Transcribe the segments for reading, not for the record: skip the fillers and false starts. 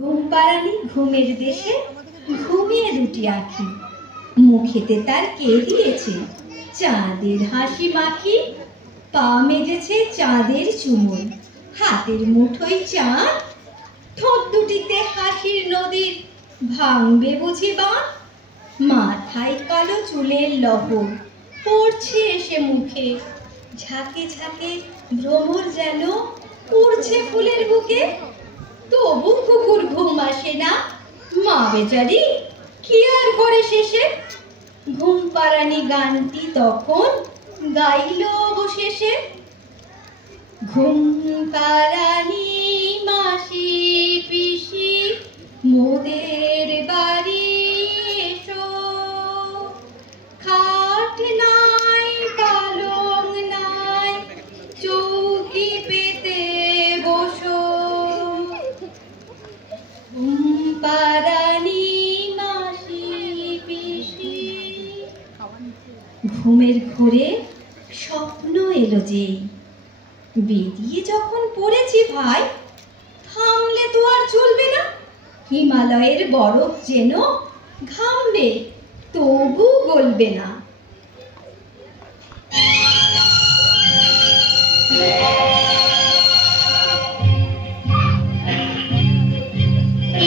ঘুমপাড়ানি ঘুমের দেশে ঘুমিয়ে দুটি আঁখি, মুখেতে তার কে দিয়েছে চাঁদের হাসি মাখি। পা মেজেছে চাঁদের চুমুল, হাতের মুঠোয় চাঁদ, ঠোঁট দুটিতে হাসির নদীর ভাঙবে বুঝি বাঁধ। মাথায় কালো চুলের লহর পড়ছে এসে মুখে, ঝাঁকে ঝাঁকে ভ্রমর যেন উড়ছে ফুলের বুকে। তবু কুকুর ঘুম আসে না, মা বেচারি কি আর করে শেষে। ঘুমপাড়ানি গানটি তখন গাইল অবশেষে। ঘুমপাড়ানি মাসি পিসি মোদের বাড়ি এসো, খাট নাই পালং নাই চৌকি পেতে বসো। ঘুমপাড়ানি মাসি পিসি। ঘুমের ঘোরে স্বপ্ন এলো যেই, বেরিয়ে যখন পড়েছি ভাই, থামলে তো আর চলবে না। হিমালয়ের বরফ যেন ঘামবে তবু গলবে না।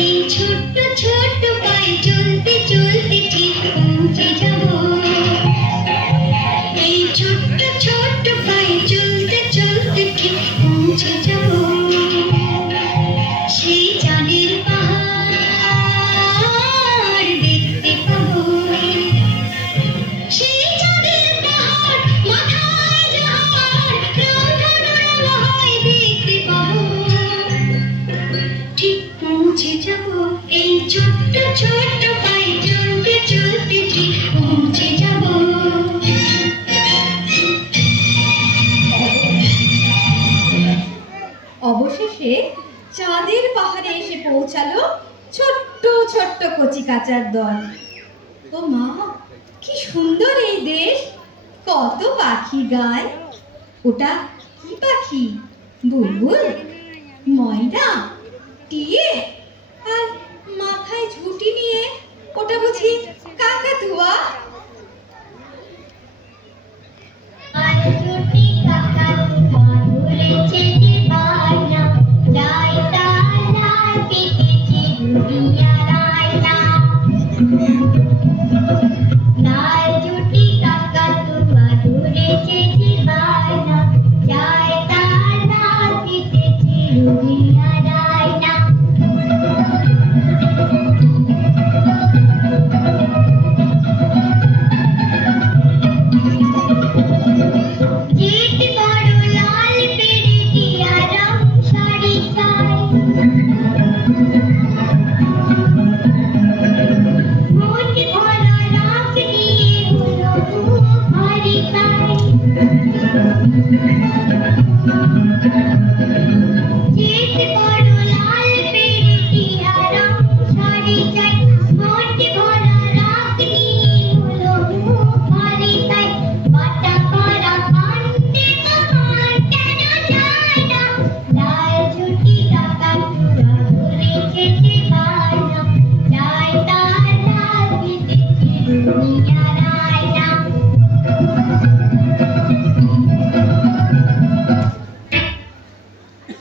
এই ছোট্ট ছোট্ট পায়ে চলতে চলতে ঠিক পৌঁছে যাব। এই ছোট্ট ছোট্ট পায়ে চলতে চলতে ঠিক পৌঁছে যাব। সেই চাঁদের পাহাড় দেখতে পাবো। সেই চাঁদের পাহাড় মাথায় যাহার রংধনুর মহায় দেখতে পাবো। ঠিক পৌঁছে যাব। এই ছোট্ট ছোট্ট পায়ে চলতে চলতে ঠিক পৌঁছে যাব। অবশেষে চাঁদের পাহাড়ে এসে পৌঁছালো ছোট্ট ছোট্ট কচি কাচার দল। ও মা, কি সুন্দর এই দেশ, কত পাখি গায়। ওটা কি পাখি? বুলবুল, ময়না, টিয়ে, আর মাথায় ঝুঁটি নিয়ে ওটা বুঝি কাকাতুয়া?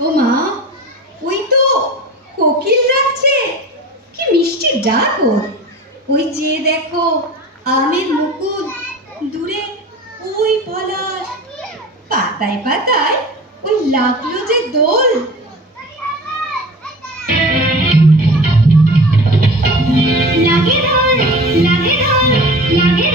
ও মা, ওই তো কোকিল ডাকছে, কি মিষ্টি ডাক ওর। ওই যে দেখো আমের মুকুট, দূরে ওই পলাশ, পাতায় পাতায় ওই লাগলো যে দোল। লাগে ধর, লাগে ধর, লাগে